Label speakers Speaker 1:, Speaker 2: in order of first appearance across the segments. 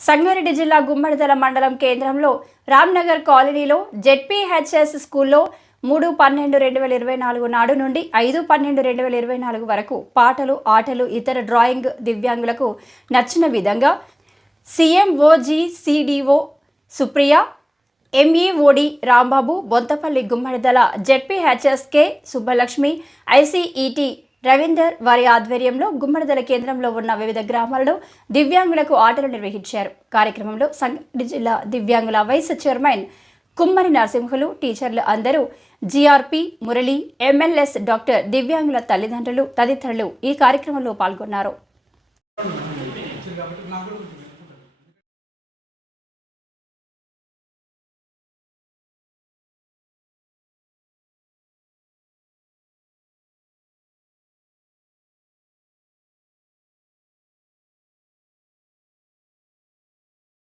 Speaker 1: సంగారెడ్డి జిల్లా గుమ్మడిదల మండలం కేంద్రంలో రామ్నగర్ కాలనీలో జెడ్పీహెచ్ఎస్ స్కూల్లో మూడు పన్నెండు రెండు వేల ఇరవై నాలుగు నాడు నుండి ఐదు పన్నెండు రెండు వేల ఇరవై నాలుగు వరకు పాటలు ఆటలు ఇతర డ్రాయింగ్ దివ్యాంగులకు నచ్చిన విధంగా CMOG CDO Supriya MEOD Rambabu Bonthapalli Gummadidala జెడ్పీహెచ్ఎస్కే Subbalakshmi ఐసీఈటీ Ravinder వారి ఆధ్వర్యంలో గుమ్మడిదల కేంద్రంలో ఉన్న వివిధ గ్రామాలలో దివ్యాంగులకు ఆటలు నిర్వహించారు. కార్యక్రమంలో సంగారెడ్డి జిల్లా దివ్యాంగుల వైస్ చైర్మన్ కుమ్మరి నరసింహులు టీచర్లు అందరూ జీఆర్పి మురళి ఎంఎల్ఎస్ డాక్టర్ దివ్యాంగుల తల్లిదండ్రులు తదితరులు ఈ కార్యక్రమంలో పాల్గొన్నారు.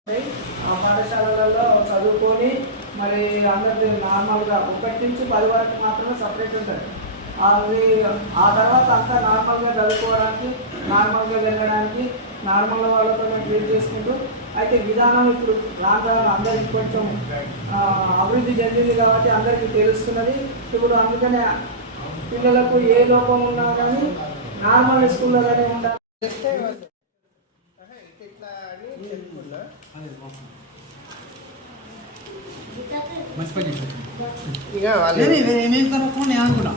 Speaker 2: ఆ పాఠశాలలలో చదువుకొని మరి అందరి నార్మల్గా ఒకటి నుంచి పది వరకు మాత్రమే సపరేట్ ఉంటుంది. అవి ఆ తర్వాత అంతా నార్మల్గా చదువుకోవడానికి నార్మల్గా వెళ్ళడానికి నార్మల్ వాళ్ళతో ట్రీట్ చేసుకుంటూ అయితే విధానం ఇప్పుడు రాగా అందరికి కొంచెం అభివృద్ధి చెందింది కాబట్టి అందరికీ తెలుస్తున్నది. ఇప్పుడు అందుకనే పిల్లలకు ఏ లోపం ఉన్నా కానీ నార్మల్ స్కూల్లోనే ఉండాలి.
Speaker 3: మంచి పని చేశారు.
Speaker 4: ఇక వాళ్ళు
Speaker 3: నేను ఏమేం కనుక్కో నేను అనుకున్నా